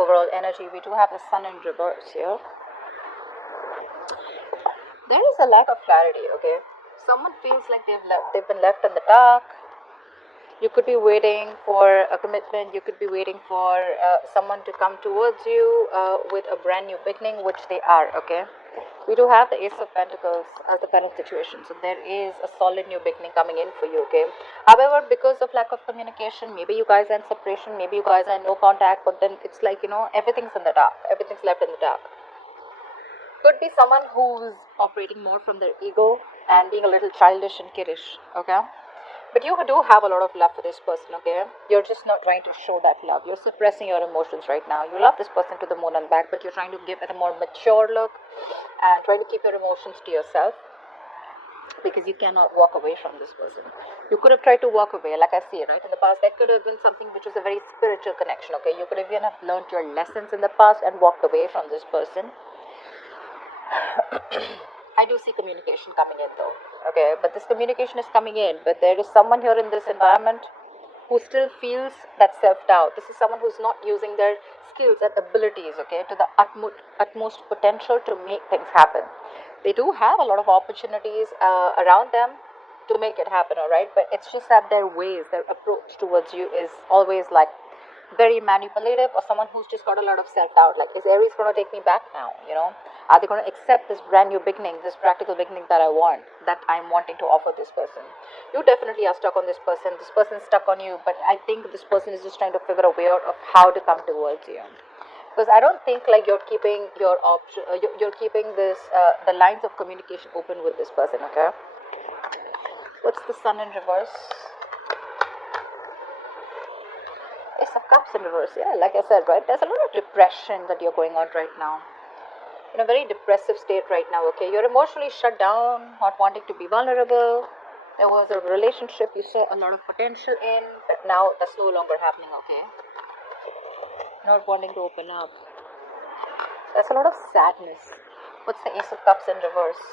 overall energy, we do have the sun in reverse here. There is a lack of clarity, okay? Someone feels like they've been left in the dark. You could be waiting for a commitment. You could be waiting for someone to come towards you with a brand new beginning, which they are, okay? We do have the Ace of Pentacles as the current situation. So there is a solid new beginning coming in for you, okay? However, because of lack of communication, maybe you guys are in separation, maybe you guys are in no contact, but then it's like, everything's in the dark. Everything's left in the dark. Could be someone who's operating more from their ego and being a little childish and kiddish, okay? But you do have a lot of love for this person, okay? You're just not trying to show that love. You're suppressing your emotions right now. You love this person to the moon and back, but you're trying to give it a more mature look and trying to keep your emotions to yourself because you cannot walk away from this person. You could have tried to walk away, like I see, right? In the past, that could have been something which was a very spiritual connection, okay? You could have even have learned your lessons in the past and walked away from this person. I do see communication coming in though, okay, but this communication is coming in, but there is someone here in this environment who still feels that self-doubt. This is someone who's not using their skills and abilities, okay, to the utmost potential to make things happen. They do have a lot of opportunities around them to make it happen, all right, but it's just that their ways, their approach towards you is always like very manipulative, or someone who's just got a lot of self-doubt, like, is Aries going to take me back now, are they going to accept this brand new beginning, this practical beginning that I'm wanting to offer this person? You definitely are stuck on this person's stuck on you, but I think this person is just trying to figure a way out of how to come towards you, because I don't think like you're keeping your option, you're keeping this the lines of communication open with this person, okay? What's the sun in reverse? Ace of Cups in reverse, yeah, like I said, right? There's a lot of depression that you're going on right now. In a very depressive state right now, okay? You're emotionally shut down, not wanting to be vulnerable. There was a relationship you saw a lot of potential in, but now that's no longer happening, okay? Not wanting to open up. There's a lot of sadness. What's the Ace of Cups in reverse?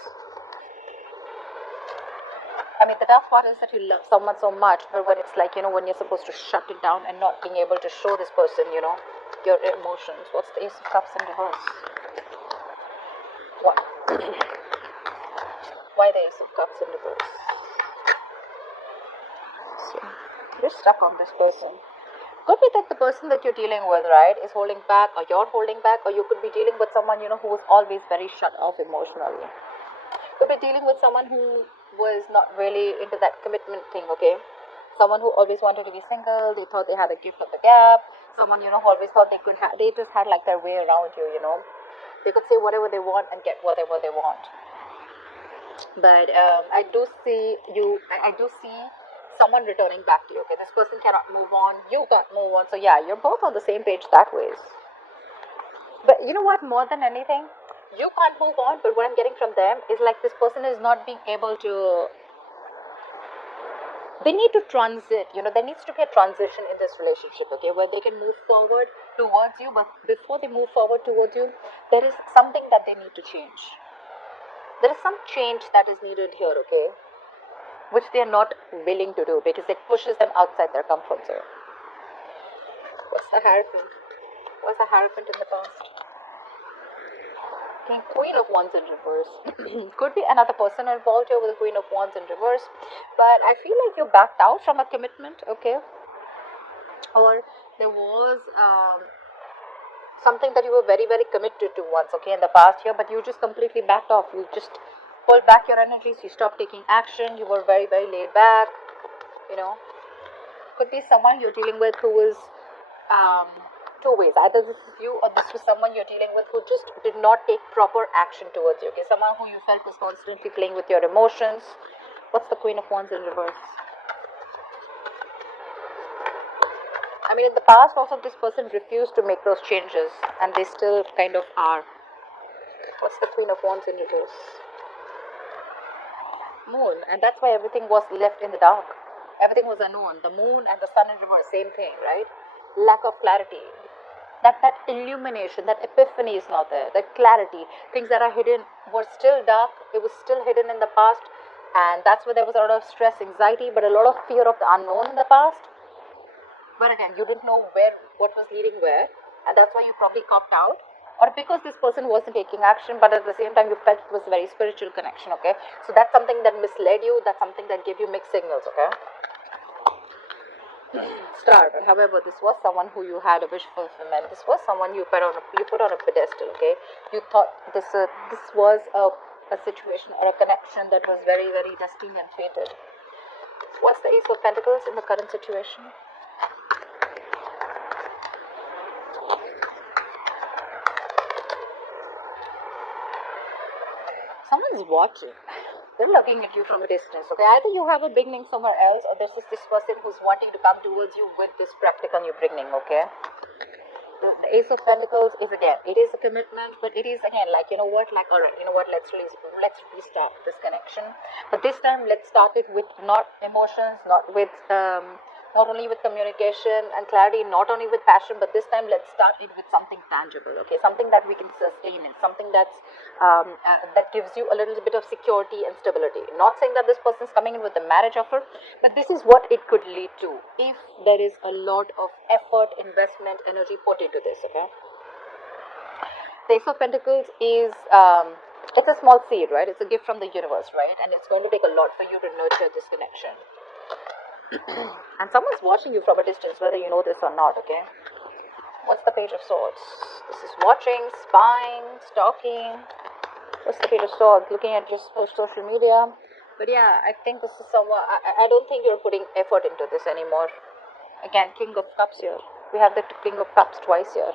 I mean, the tough part is that you love someone so much, but when it's like, when you're supposed to shut it down and not being able to show this person, your emotions. What's the Ace of Cups in reverse? What? Why the Ace of Cups in reverse? So, you're stuck on this person. Could be that the person that you're dealing with, right, is holding back, or you're holding back, or you could be dealing with someone, who is always very shut off emotionally. Could be dealing with someone who was not really into that commitment thing, okay? Someone who always wanted to be single, they thought they had a gift of the gap, someone, who always thought they just had like their way around you, They could say whatever they want and get whatever they want. But I do see someone returning back to you, okay? This person cannot move on, you can't move on, so yeah, you're both on the same page that ways. But you know what, more than anything, you can't move on, but what I'm getting from them is like this person is not being able to, they need to transit, there needs to be a transition in this relationship, okay, where they can move forward towards you, but before they move forward towards you, there is something that they need to change. There is some change that is needed here, okay, which they are not willing to do because it pushes them outside their comfort zone. What's the Hierophant? What's the Hierophant in the past? Queen of Wands in reverse. Could be another person involved here with the Queen of Wands in reverse, but I feel like you backed out from a commitment, okay? Or there was something that you were very, very committed to once, okay, in the past year, but you just completely backed off. You just pulled back your energies, you stopped taking action, you were very, very laid back, Could be someone you're dealing with who is two ways. Either this is you or this was someone you're dealing with who just did not take proper action towards you, okay? Someone who you felt was constantly playing with your emotions. What's the Queen of Wands in reverse? I mean, in the past also this person refused to make those changes and they still kind of are. What's the Queen of Wands in reverse? Moon. And that's why everything was left in the dark. Everything was unknown. The moon and the sun in reverse, same thing, right? Lack of clarity. That illumination, that epiphany is not there. That clarity. Things that are hidden were still dark. It was still hidden in the past. And that's where there was a lot of stress, anxiety, but a lot of fear of the unknown in the past. But again, you didn't know what was leading where. and that's why you probably copped out, or because this person wasn't taking action, but at the same time you felt it was a very spiritual connection, okay? So that's something that misled you, that's something that gave you mixed signals, okay? Star. But however, this was someone who you had a wish fulfillment. This was someone you put on a pedestal, okay? You thought this was a situation or a connection that was very, very destined and fated. What's the Ace of Pentacles in the current situation? Someone's watching. They're looking at you from a distance, okay? Either you have a beginning somewhere else, or there's just this person who's wanting to come towards you with this practical new beginning, okay? The Ace of Pentacles is, again, it is a commitment, but it is, again, like, you know what, like, all right, you know what, let's restart this connection. But this time, let's start it with not emotions, not only with communication and clarity, not only with passion, but this time let's start it with something tangible, okay? Something that we can sustain in, something that's that gives you a little bit of security and stability. Not saying that this person's coming in with a marriage offer, but this is what it could lead to if there is a lot of effort, investment, energy put into this, okay? The Ace of Pentacles is it's a small seed, right? It's a gift from the universe, right? And it's going to take a lot for you to nurture this connection. And someone's watching you from a distance, whether you know this or not, okay? What's the Page of Swords? This is watching, spying, stalking. What's the Page of Swords? Looking at just social media. But yeah, I think this is someone, I don't think you're putting effort into this anymore. Again, King of Cups here. We have the King of Cups twice here.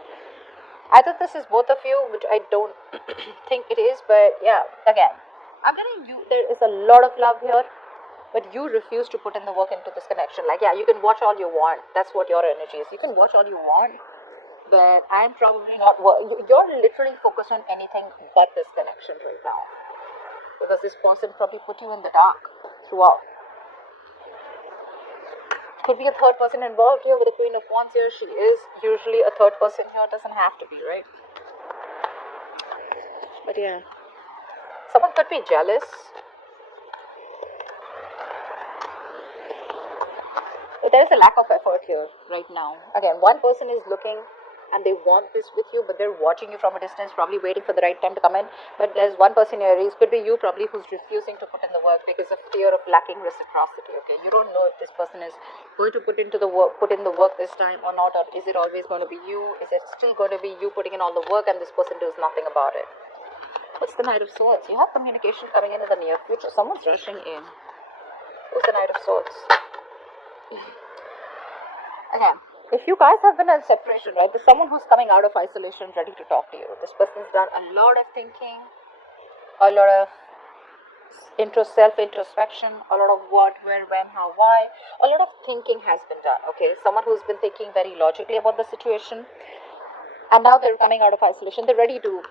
Either this is both of you, which I don't think it is, but yeah, again, I'm getting you, there is a lot of love here, but you refuse to put in the work into this connection. Like, yeah, you can watch all you want. That's what your energy is. You can watch all you want, but I'm probably not, you're literally focused on anything but this connection right now. Because this person probably put you in the dark throughout. Could be a third person involved here with the Queen of Wands here. She is usually a third person here. Doesn't have to be, right? But yeah. Someone could be jealous. But there's a lack of effort here right now. Again, one person is looking and they want this with you, but they're watching you from a distance, probably waiting for the right time to come in. But there's one person here, Aries, could be you probably, who's refusing to put in the work because of fear of lacking reciprocity, okay? You don't know if this person is going to put in the work this time or not, or is it always going to be you? Is it still going to be you putting in all the work and this person does nothing about it? What's the Knight of Swords? You have communication coming in the near future. Someone's rushing in. Who's the Knight of Swords? Again, if you guys have been in separation, right, there's someone who's coming out of isolation ready to talk to you. This person's done a lot of thinking, a lot of self-introspection, a lot of what, where, when, how, why. A lot of thinking has been done, okay? Someone who's been thinking very logically about the situation, and now they're coming out of isolation. They're ready to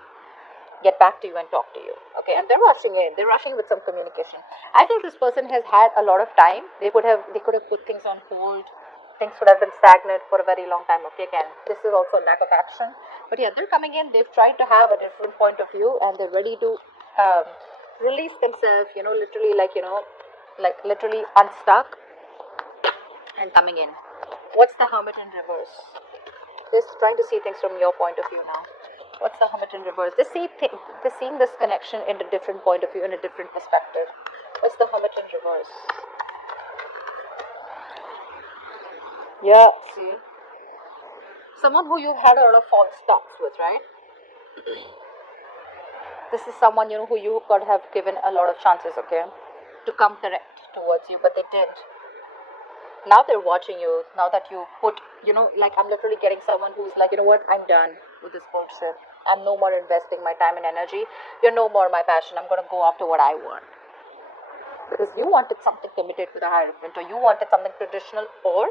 get back to you and talk to you, okay? And they're rushing in. They're rushing with some communication. I think this person has had a lot of time. They could have put things on hold. Things would have been stagnant for a very long time, okay? Again, this is also a lack of action. But yeah, they're coming in. They've tried to have a different point of view, and they're ready to release themselves, literally literally unstuck and coming in. What's the Hermit in reverse? Just trying to see things from your point of view now. What's the Hermit in reverse? They're seeing this connection in a different point of view, in a different perspective. What's the Hermit in reverse? Yeah, see? Someone who you've had a lot of false starts with, right? This is someone, who you could have given a lot of chances, okay, to come correct towards you, but they didn't. Now they're watching you, now that you put, I'm literally getting someone who's like, you know what, I'm done with this bullshit. I'm no more investing my time and energy. You're no more my passion. I'm going to go after what I want. Because you wanted something committed with a hierophant, or you wanted something traditional, or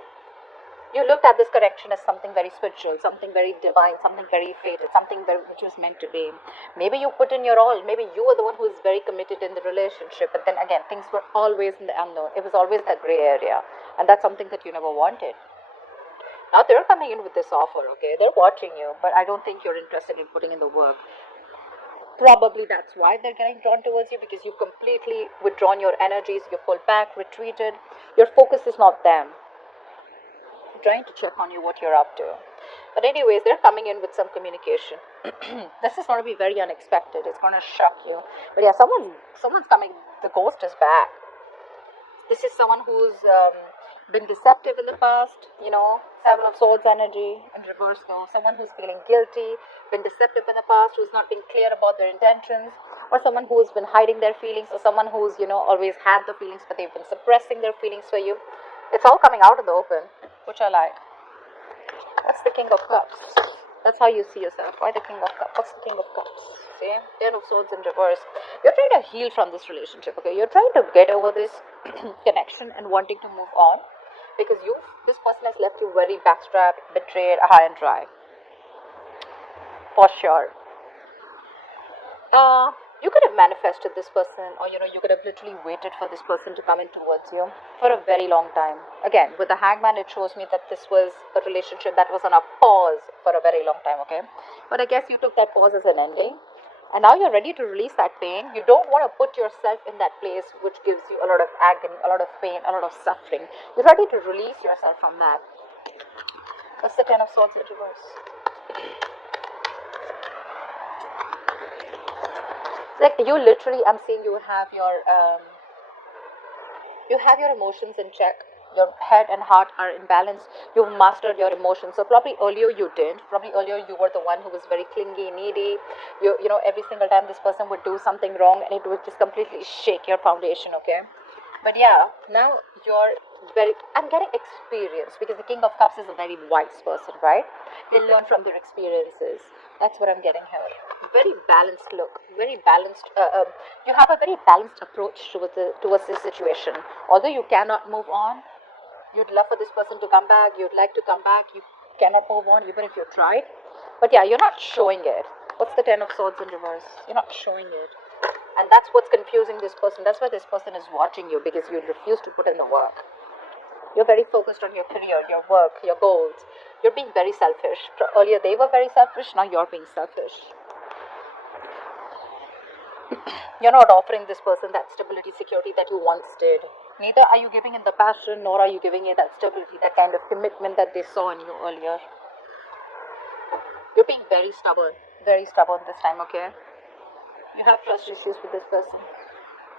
you looked at this connection as something very spiritual, something very divine, something very fated, which was meant to be. Maybe you put in your all. Maybe you were the one who was very committed in the relationship. But then again, things were always in the unknown. It was always that gray area. And that's something that you never wanted. Now they're coming in with this offer, okay? They're watching you. But I don't think you're interested in putting in the work. Probably that's why they're getting drawn towards you, because you've completely withdrawn your energies. You've pulled back, retreated. Your focus is not them. trying to check on you, what you're up to. But anyways, they're coming in with some communication. This is going to be very unexpected. It's going to shock you. But yeah, someone's coming. The ghost is back. This is someone who's been deceptive in the past, Seven of Swords energy in reverse though. Someone who's feeling guilty, been deceptive in the past, who's not been clear about their intentions, or someone who's been hiding their feelings, or someone who's, always had the feelings but they've been suppressing their feelings for you. It's all coming out in the open, which I like. That's the King of Cups. That's how you see yourself. Why the King of Cups? What's the King of Cups? See? Ten of Swords in reverse. You're trying to heal from this relationship, okay? You're trying to get over this connection and wanting to move on, because this person has left you very backstrapped, betrayed, high and dry. For sure. You could have manifested this person, or you could have literally waited for this person to come in towards you for a very long time. Again, with the Hangman, it shows me that this was a relationship that was on a pause for a very long time, okay? But I guess you took that pause as an ending, and now you're ready to release that pain. You don't want to put yourself in that place which gives you a lot of agony, a lot of pain, a lot of suffering. You're ready to release yourself from that. That's the Ten of Swords in reverse. Like you literally, I'm seeing you have your emotions in check. Your head and heart are in balance. You've mastered your emotions. So probably earlier you didn't. Probably earlier you were the one who was very clingy, needy. Every single time this person would do something wrong, and it would just completely shake your foundation, okay? But yeah, now I'm getting experience, because the King of Cups is a very wise person, right? They learn from their experiences. That's what I'm getting here. Very balanced look, very balanced. You have a very balanced approach towards this situation. Although you cannot move on, you'd love for this person to come back. You'd like to come back. You cannot move on, even if you tried. But yeah, you're not showing it. What's the Ten of Swords in reverse? You're not showing it. And that's what's confusing this person. That's why this person is watching you, because you refuse to put in the work. You're very focused on your career, your work, your goals. You're being very selfish. Earlier they were very selfish, now you're being selfish. You're not offering this person that stability, security that you once did. Neither are you giving it the passion, nor are you giving it that stability, that kind of commitment that they saw in you earlier. You're being very stubborn this time, okay? You have trust issues with this person.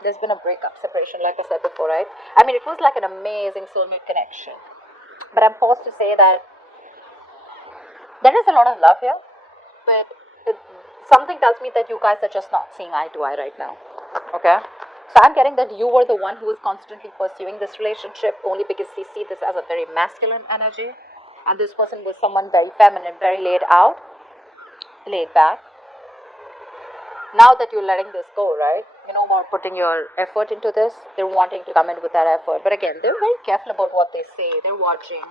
There's been a breakup, separation, like I said before, right? I mean, it was like an amazing soulmate connection. But I'm forced to say that there is a lot of love here, but something tells me that you guys are just not seeing eye to eye right now, okay? So I'm getting that you were the one who was constantly pursuing this relationship only because they see this as a very masculine energy, and this person was someone very feminine, very laid back. Now that you're letting this go, right? About putting your effort into this, they're wanting to come in with that effort. But again, they're very careful about what they say. They're watching.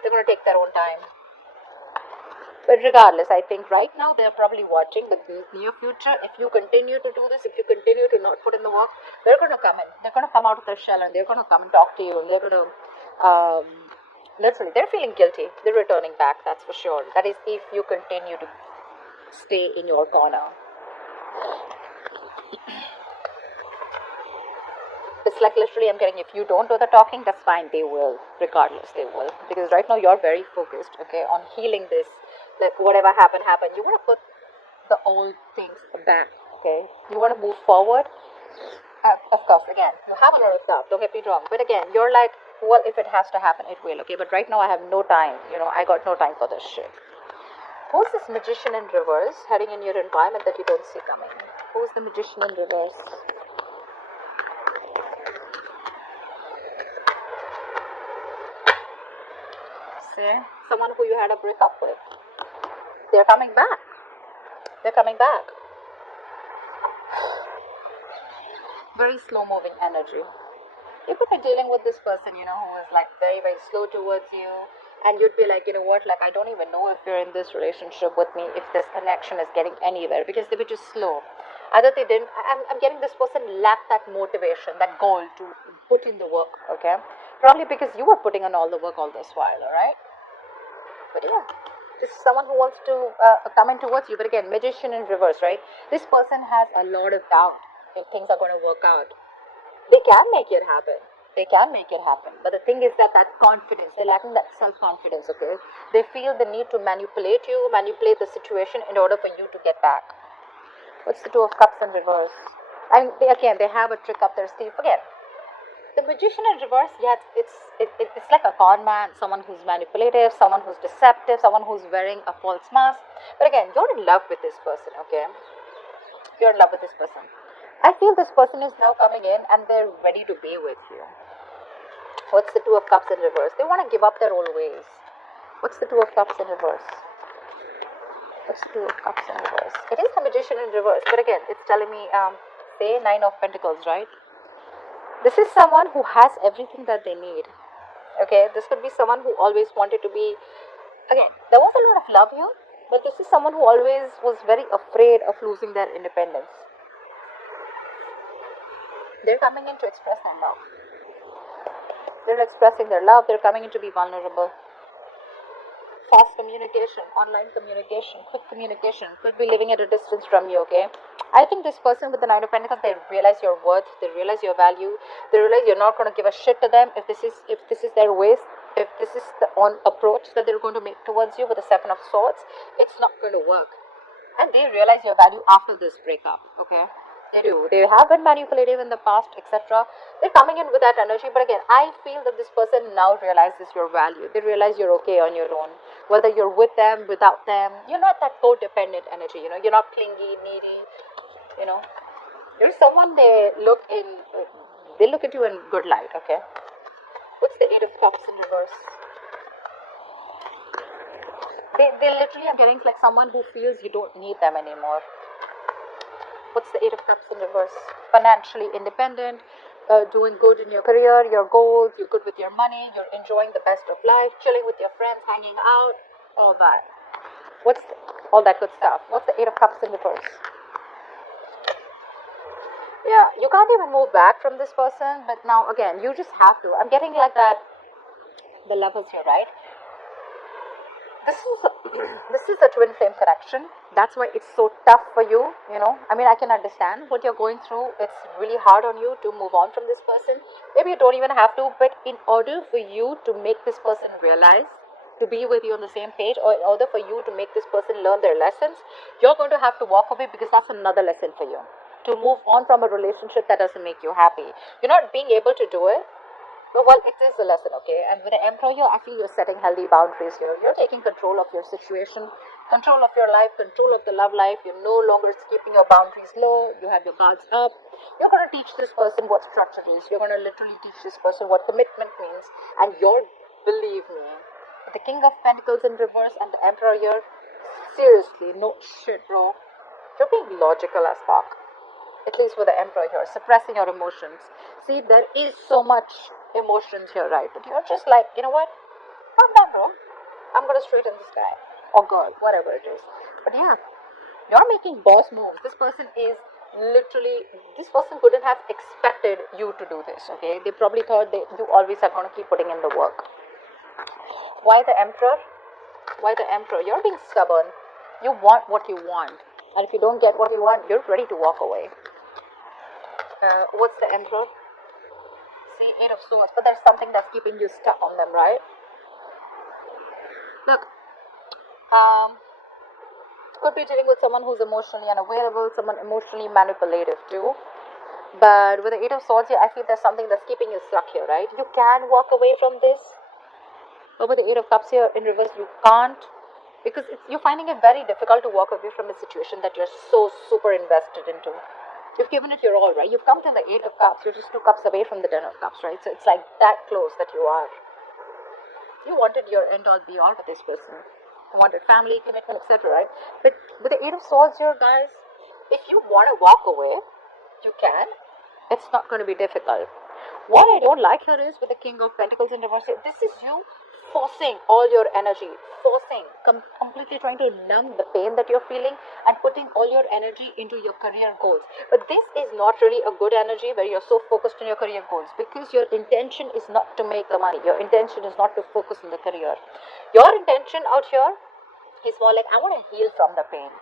They're going to take their own time. But regardless, I think right now they're probably watching. But in the near future, if you continue to do this, if you continue to not put in the work, they're going to come in. They're going to come out of their shell, and they're going to come and talk to you. And they're going to, literally, they're feeling guilty. They're returning back, that's for sure. That is if you continue to stay in your corner. It's like literally I'm getting, if you don't do the talking, that's fine, they will. Regardless, they will. Because right now you're very focused, okay, on healing this. Like whatever happened. You want to put the old things back, okay? You want to move forward. Of course, again, you have a lot of stuff, don't get me wrong. But again, you're like, well, if it has to happen, it will, okay? But right now I have no time, I got no time for this shit. Who's this Magician in reverse heading in your environment that you don't see coming? Who's the Magician in reverse? See? Someone who you had a breakup with. They're coming back. Very slow moving energy. You could be dealing with this person, who is like very, very slow towards you. And you'd be like, I don't even know if you're in this relationship with me, if this connection is getting anywhere, because they were just slow. Either they didn't, I'm getting this person lacked that motivation, that goal to put in the work, okay? Probably because you were putting in all the work all this while, alright? But yeah, this is someone who wants to come in towards you. But again, Magician in reverse, right? This person has a lot of doubt if things are going to work out. They can make it happen. They can make it happen. But the thing is that confidence, they're lacking that self-confidence, okay? They feel the need to manipulate you, manipulate the situation in order for you to get back. What's the Two of Cups in reverse? And they have a trick up their sleeve. Again, the Magician in reverse, yes, it's like a con man, someone who's manipulative, someone who's deceptive, someone who's wearing a false mask. But again, you're in love with this person, okay? You're in love with this person. I feel this person is now coming in and they're ready to be with you. What's the Two of Cups in reverse? They want to give up their old ways. What's the Two of Cups in reverse? What's the Two of Cups in reverse? It is the Magician in reverse, but again, it's telling me, say, Nine of Pentacles, right? This is someone who has everything that they need. Okay, this could be someone who always wanted to be, again, there was a lot of love here, but this is someone who always was very afraid of losing their independence. They're coming in to express their love. They're expressing their love, they're coming in to be vulnerable. Fast communication, online communication, quick communication, could be living at a distance from you, okay? I think this person with the Nine of Pentacles, they realize your worth, they realize your value, they realize you're not going to give a shit to them if this is their ways, if this is the approach that they're going to make towards you with the Seven of Swords, it's not going to work. And they realize your value after this breakup, okay? They do. They have been manipulative in the past, etc. They're coming in with that energy. But again, I feel that this person now realizes your value. They realize you're okay on your own. Whether you're with them, without them, you're not that codependent energy. You're not clingy, needy. You're someone they look at you in good light. Okay. What's the Eight of Cups in reverse? They literally are getting like someone who feels you don't need them anymore. What's the Eight of Cups in reverse? Financially independent, doing good in your career, your goals, you're good with your money, you're enjoying the best of life, chilling with your friends, hanging out, all that. All that good stuff? What's the Eight of Cups in reverse? Yeah, you can't even move back from this person, but now again, you just have to. I'm getting like that, the Lovers here, right? This is a twin flame connection. That's why it's so tough for you, I can understand what you're going through. It's really hard on you to move on from this person. Maybe you don't even have to, but in order for you to make this person realize, to be with you on the same page, or in order for you to make this person learn their lessons, you're going to have to walk away, because that's another lesson for you. To move on from a relationship that doesn't make you happy. You're not being able to do it. Well, it is a lesson, okay? And with the Emperor here, I feel you're setting healthy boundaries here. You're taking control of your situation, control of your life, control of the love life. You're no longer keeping your boundaries low. You have your guards up. You're going to teach this person what structure is. You're going to literally teach this person what commitment means. And believe me, the King of Pentacles in reverse and the Emperor here, seriously, no shit, bro. You're being logical as fuck. At least with the Emperor here, suppressing your emotions. See, there is so much emotions here, right? But you're just like, you know what? Calm down, bro. I'm gonna straighten this guy. Or girl, whatever it is. But yeah, you're making boss moves. This person couldn't have expected you to do this, okay? They probably thought you always are gonna keep putting in the work. Why the Emperor? Why the Emperor? You're being stubborn. You want what you want. And if you don't get what you want, you're ready to walk away. What's the Emperor? See, Eight of Swords, but there's something that's keeping you stuck on them, right? Look, could be dealing with someone who's emotionally unavailable, someone emotionally manipulative too. But with the Eight of Swords here, I feel there's something that's keeping you stuck here, right? You can walk away from this. But with the Eight of Cups here in reverse, you can't. Because you're finding it very difficult to walk away from a situation that you're so super invested into. You've given it your all, right? You've come to the Eight of Cups. You're just 2 cups away from the 10 of Cups, right? So it's like that close that you are. You wanted your end all be all with this person. You wanted family, commitment, etc., right? But with the Eight of Swords here, guys, if you want to walk away, you can. It's not going to be difficult. What I don't like here is with the King of Pentacles in reverse, this is you forcing all your energy, completely trying to numb the pain that you're feeling and putting all your energy into your career goals. But this is not really a good energy where you're so focused on your career goals, because your intention is not to make the money. Your intention is not to focus on the career. Your intention out here is more like, I want to heal from the pain.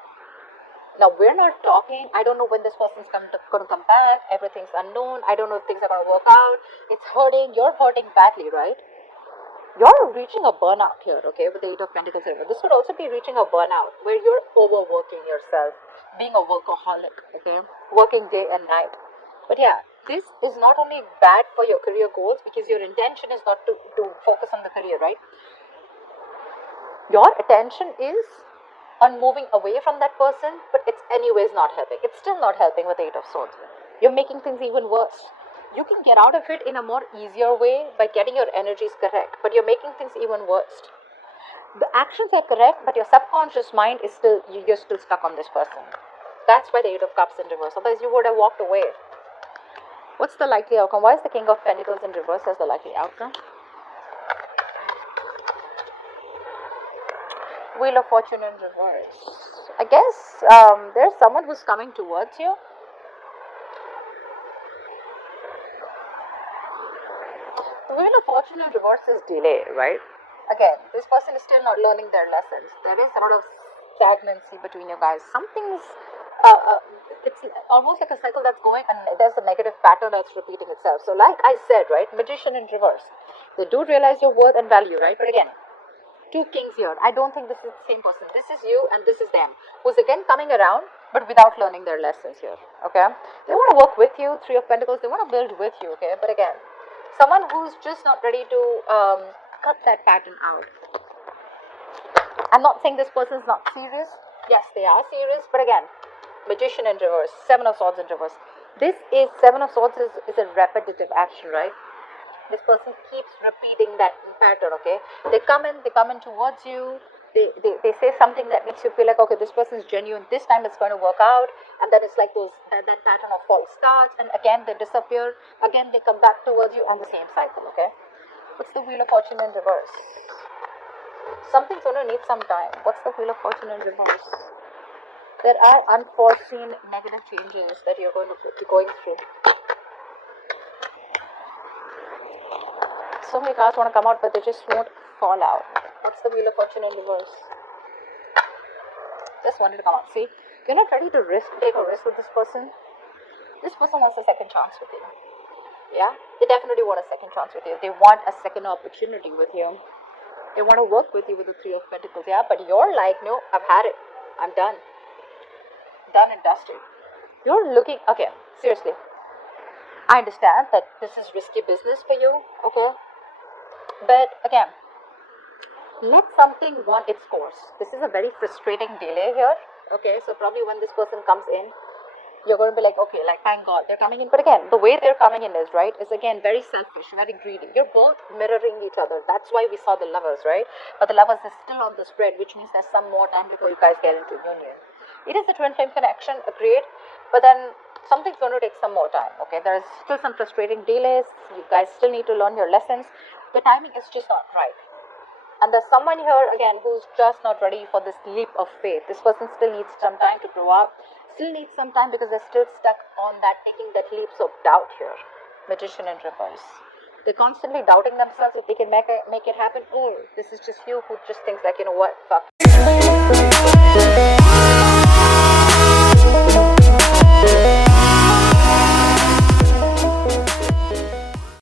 Now, we're not talking. I don't know when this person's going to come back. Everything's unknown. I don't know if things are going to work out. It's hurting. You're hurting badly, right? You're reaching a burnout here, okay, with the Eight of Pentacles. This could also be reaching a burnout where you're overworking yourself, being a workaholic, okay, working day and night. But yeah, this is not only bad for your career goals because your intention is not to focus on the career, right? Your attention is on moving away from that person, but it's anyways not helping. It's still not helping with the Eight of Swords. You're making things even worse. You can get out of it in a more easier way by getting your energies correct, but you're making things even worse. The actions are correct, but your subconscious mind is still, you're still stuck on this person. That's why the Eight of Cups in reverse. Otherwise, you would have walked away. What's the likely outcome? Why is the King of Pentacles in reverse as the likely outcome? Wheel of Fortune in reverse. I guess there's someone who's coming towards you. The Wheel of Fortune in reverse is delay, right? Again, this person is still not learning their lessons. There is a lot of stagnancy between you guys. Something's, it's almost like a cycle that's going, and there's a negative pattern that's repeating itself. So like I said, right, Magician in reverse. They do realize your worth and value, right? But again, two kings here. I don't think this is the same person. This is you and this is them, who's again coming around, but without learning their lessons here, okay? They want to work with you, Three of Pentacles. They want to build with you, okay? But again, someone who's just not ready to cut that pattern out. I'm not saying this person is not serious. Yes, they are serious, but again, Magician in reverse, Seven of Swords in reverse. This is, Seven of Swords is a repetitive action, right? This person keeps repeating that pattern, okay? They come in towards you. They say something that makes you feel like, okay, this person is genuine. This time it's going to work out. And then it's like that pattern of false starts. And again, they disappear. Again, they come back towards you, and the same cycle, okay? What's the Wheel of Fortune in reverse? Something's going to need some time. What's the Wheel of Fortune in reverse? There are unforeseen negative changes that you're going to be going through. So many cards want to come out, but they just won't fall out. What's the Wheel of Fortune in reverse? Just wanted to come out. See, you're not ready to take a risk with this person. This person wants a second chance with you. Yeah, they definitely want a second chance with you. They want a second opportunity with you. They want to work with you with the Three of Pentacles. Yeah, but you're like, no, I've had it. I'm done. Done and dusted. You're looking, okay, seriously. I understand that this is risky business for you, okay? But again, let something run its course. This is a very frustrating delay here, okay? So probably when this person comes in, you're going to be like, okay, like, thank God they're coming in. But again, the way they're coming in is, right, is again very selfish, very greedy. You're both mirroring each other. That's why we saw the Lovers, right? But the Lovers is still on the spread, which means there's some more time before you guys get into union. It is a twin flame connection, agreed, but then something's going to take some more time, okay? There's still some frustrating delays. You guys still need to learn your lessons. The timing is just not right. And there's someone here, again, who's just not ready for this leap of faith. This person still needs some time to grow up, still needs some time because they're still stuck on that, taking that leaps of doubt here. Magician in reverse. They're constantly doubting themselves if they can make it happen. Oh, this is just you who just thinks like, you know what, fuck.